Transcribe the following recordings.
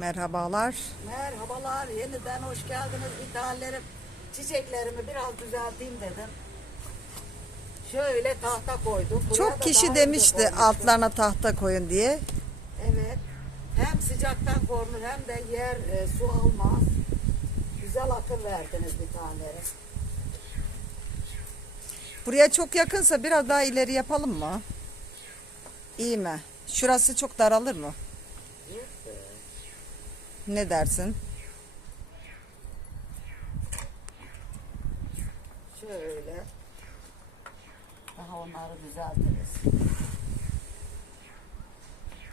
Merhabalar. Merhabalar, yeniden hoş geldiniz. İthallerim, çiçeklerimi biraz düzelteyim dedim. Şöyle tahta koydum. Buraya Çok kişi demişti altlarına tahta koyun diye. Evet. Hem sıcaktan korunur hem de yer e, su almaz. Güzel akıl verdiniz bir taneleri. Buraya çok yakınsa biraz daha ileri yapalım mı? İyi mi? Şurası çok daralır mı? Ne dersin? Şöyle. Daha onları düzeltiriz.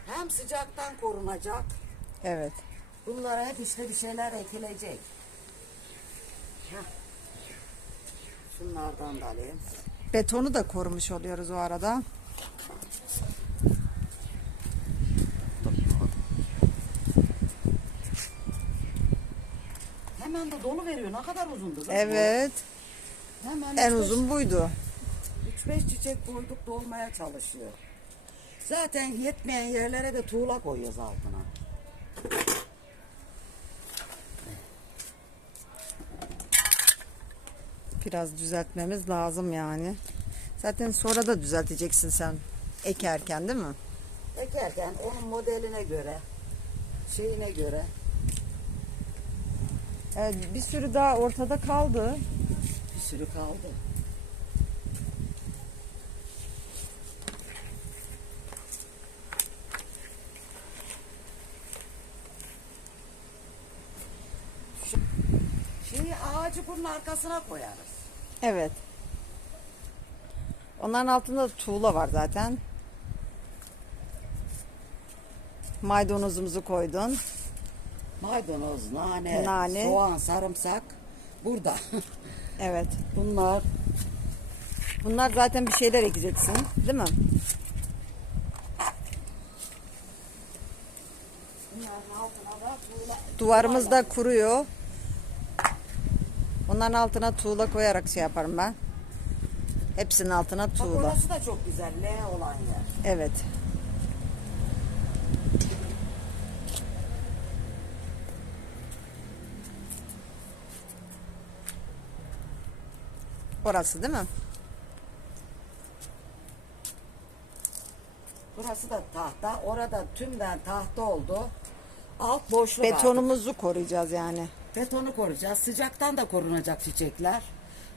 Hem sıcaktan korunacak. Evet. Bunlara hep işte bir şeyler ekilecek. Heh. Şunlardan da alayım. Betonu da korumuş oluyoruz o arada. Hemen de dolu veriyor. Ne kadar uzundu. kız bu? Evet. Hemen En üç beş- uzun buydu. üç beş çiçek koyduk dolmaya çalışıyor. Zaten yetmeyen yerlere de tuğla koyuyoruz altına. Biraz düzeltmemiz lazım yani. Zaten sonra da düzelteceksin sen ekerken değil mi? Ekerken onun modeline göre, şeyine göre. Evet, bir sürü daha ortada kaldı. Bir sürü kaldı. Şeyi ağacı bunun arkasına koyarız. Evet. Onların altında da tuğla var zaten. Maydanozumuzu koydun. Maydanoz, nane, Nane. soğan, sarımsak burada. Evet. Bunlar Bunlar zaten bir şeyler ekeceksin, değil mi? bunların altına da tuğla. Duvarımız da kuruyor. Onların altına tuğla koyarak şey yaparım ben. Hepsinin altına Bak tuğla. orası da çok güzel. L olan yer. Evet. Orası değil mi? Burası da tahta. Orada tümden tahta oldu. Alt boşluk. Betonumuzu koruyacağız yani. Betonu koruyacağız. Sıcaktan da korunacak çiçekler.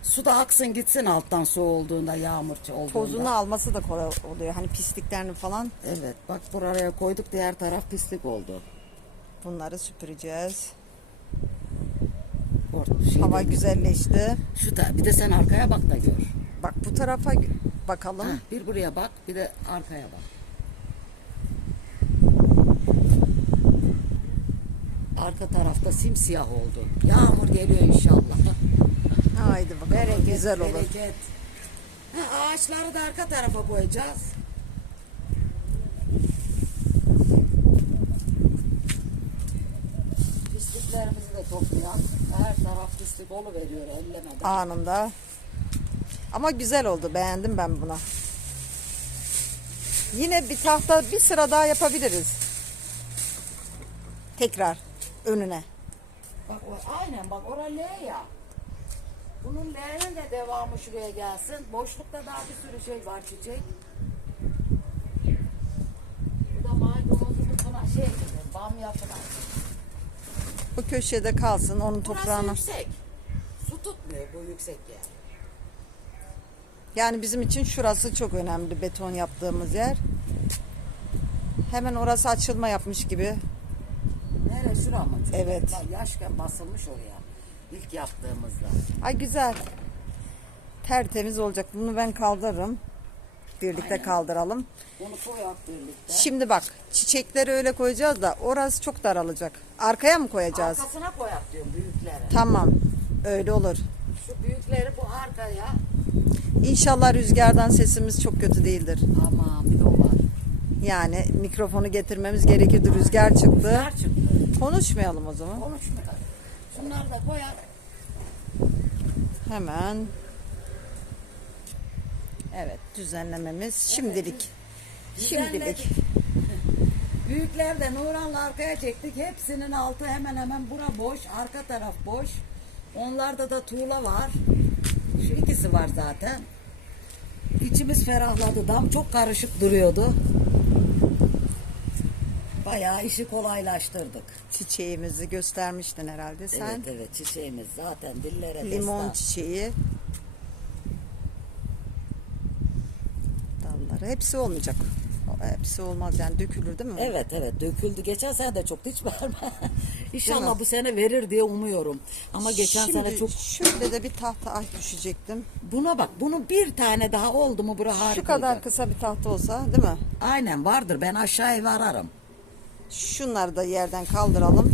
Su da aksın gitsin alttan su olduğunda, yağmur olduğunda. Tozunu alması da kolay oluyor. Hani pisliklerini falan Evet bak buraya koyduk diğer taraf pislik oldu. bunları süpüreceğiz. Şey Hava değil. güzelleşti. Şu da bir de sen arkaya bak da gör. Bak bu tarafa bakalım. Heh, bir buraya bak bir de arkaya bak. Arka tarafta simsiyah oldu. Yağmur geliyor inşallah. Haydi bakalım. Bereket, Güzel olur. bereket. Ha, ağaçları da arka tarafa koyacağız. Pisliklerimizi de toplayalım. Her taraf pislik veriyor ellemeden. Anında. Ama güzel oldu. Beğendim ben buna. Yine bir tahta bir sıra daha yapabiliriz. Tekrar önüne. Bak o, aynen bak ora L ya. Bunun L'nin de devamı şuraya gelsin. Boşlukta daha bir sürü şey var çiçek. Bu da maydanozumuz buna şey gibi, bamya falan. Bu köşede kalsın onun Burası toprağına. yüksek. Su tutmuyor bu yüksek yer. Yani bizim için şurası çok önemli beton yaptığımız yer. Hemen orası açılma yapmış gibi. Nere şura mı? Çünkü Evet. Yaşken basılmış oraya. İlk yaptığımızda. Ay güzel. Tertemiz olacak. Bunu ben kaldırırım. Birlikte kaldıralım. Onu koyak birlikte. Şimdi bak çiçekleri öyle koyacağız da orası çok daralacak. Arkaya mı koyacağız? Arkasına koyak diyorum büyükleri. Tamam. Öyle olur. Şu büyükleri bu arkaya. İnşallah rüzgardan sesimiz çok kötü değildir. Ama bir de o var. Yani mikrofonu getirmemiz gerekirdi. Rüzgar çıktı. Rüzgar çıktı. Konuşmayalım o zaman. Konuşmuyor. Şunları da koyak. Hemen. Evet düzenlememiz şimdilik. Şimdilik. Düzenledik. Büyükler de Nuran'la arkaya çektik. Hepsinin altı hemen hemen bura boş. Arka taraf boş. Onlarda da tuğla var. Şu ikisi var zaten. İçimiz ferahladı. Dam çok karışık duruyordu. Bayağı işi kolaylaştırdık. Çiçeğimizi göstermiştin herhalde sen. Evet evet çiçeğimiz zaten dillere Limon destan. çiçeği. Dalları. Hepsi olmayacak. Hepsi olmaz yani dökülür değil mi? Evet evet döküldü. Geçen sene de çok hiç verme. İnşallah bu sene verir diye umuyorum. Ama geçen Şimdi sene çok şöyle de bir tahta ay düşecektim. buna bak. Bunun bir tane daha oldu mu bura harika. Şu kadar olacak. kısa bir tahta olsa değil mi? Aynen vardır. Ben aşağı evi ararım. Şunları da yerden kaldıralım.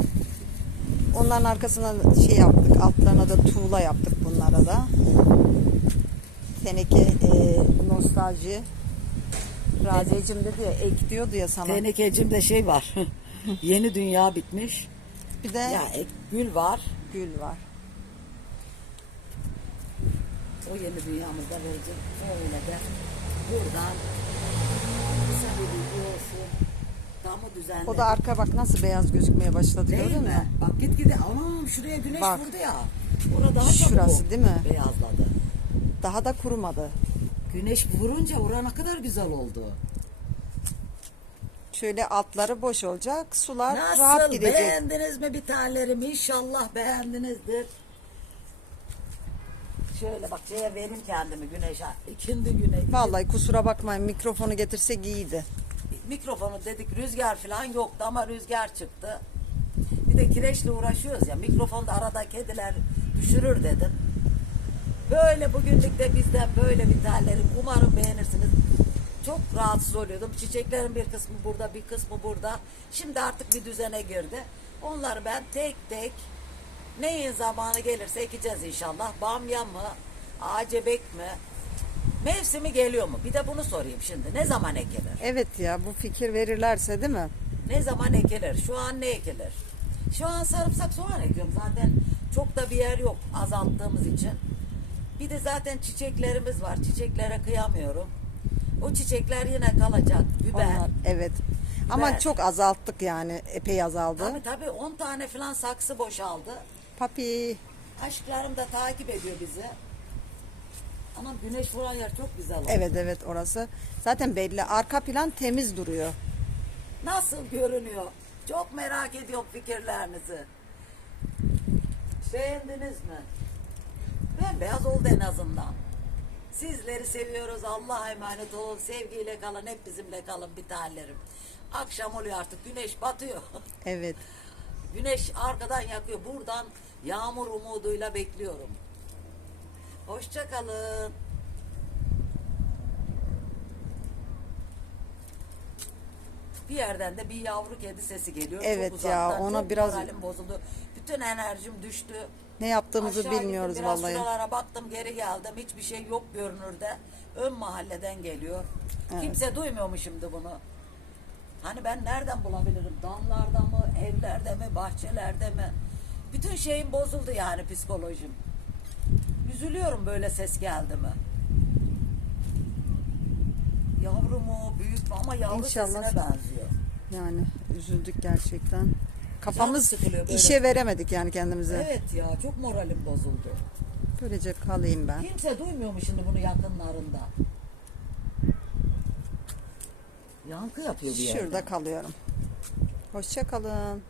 Onların arkasına şey yaptık. Altlarına da tuğla yaptık bunlara da. Teneke e, nostalji. Raziye'cim dedi ya ek diyordu ya sana. Tenekecimde şey var. Yeni dünya bitmiş. bir de Ya ek, gül var. gül var. O yeni dünyamızda verecek. Öyle de buradan bilgi olsun. Damı düzenledik. O da arka bak nasıl beyaz gözükmeye başladı Değil gördün mi? mü? Bak git gide. Anam şuraya güneş Bak. vurdu ya. Orada daha çabuk Şurası o değil mi? Beyazladı. Daha da kurumadı. Güneş vurunca oraya ne kadar güzel oldu. Şöyle altları boş olacak. Sular Nasıl rahat gidecek. beğendiniz mi bir tanelerim? İnşallah beğendinizdir. Şöyle bak şeye vereyim kendimi güneşe. İkindi güneş. Vallahi kusura bakmayın mikrofonu getirsek iyiydi. Mikrofonu dedik rüzgar falan yoktu ama rüzgar çıktı. Bir de kireçle uğraşıyoruz ya. Mikrofonda arada kediler düşürür dedim. Böyle bugünlük de bizden böyle bir tallerim. Umarım beğenirsiniz. Çok rahatsız oluyordum. Çiçeklerin bir kısmı burada, bir kısmı burada. Şimdi artık bir düzene girdi. Onları ben tek tek neyin zamanı gelirse ekeceğiz inşallah. Bamya mı, acebek mi? Mevsimi geliyor mu? Bir de bunu sorayım şimdi. Ne zaman ekilir? Evet ya bu fikir verirlerse değil mi? Ne zaman ekilir? Şu an ne ekilir? Şu an sarımsak soğan ekiyorum. Zaten çok da bir yer yok azalttığımız için. Bir de zaten çiçeklerimiz var. Çiçeklere kıyamıyorum. O çiçekler yine kalacak. Biber. Onlar, evet. Ama Biber. çok azalttık yani. Epey azaldı. Tabii tabii 10 tane falan saksı boşaldı. Papi. Aşklarım da takip ediyor bizi. Ama güneş vuran yer çok güzel oldu. Evet evet orası. Zaten belli. Arka plan temiz duruyor. Nasıl görünüyor? Çok merak ediyorum fikirlerinizi. Beğendiniz mi? Bembeyaz oldu en azından. Sizleri seviyoruz. Allah'a emanet olun. Sevgiyle kalın. Hep bizimle kalın bir tanelerim. Akşam oluyor artık. Güneş batıyor. Evet. Güneş arkadan yakıyor. Buradan yağmur umuduyla bekliyorum. Hoşça kalın. Bir yerden de bir yavru kedi sesi geliyor. Evet ya, ona Çok biraz- bozuldu. Bütün enerjim düştü. Ne yaptığımızı Aşağı bilmiyoruz gittim, biraz vallahi. şuralara baktım geri geldim. Hiçbir şey yok görünürde. Ön mahalleden geliyor. Evet. Kimse duymuyor mu şimdi bunu? Hani ben nereden bulabilirim? Damlarda mı, evlerde mi, bahçelerde mi? Bütün şeyim bozuldu yani psikolojim. Üzülüyorum böyle ses geldi mi? Yavru mu, büyük mü ama yavru İnşallah. sesine benziyor. Yani üzüldük gerçekten. Kafamız sıkılıyor böyle. işe veremedik yani kendimize. Evet ya çok moralim bozuldu. Böylece kalayım ben. Kimse duymuyor mu şimdi bunu yakınlarında? Yankı yapıyor bir yerde. Şurada kalıyorum. Hoşça kalın.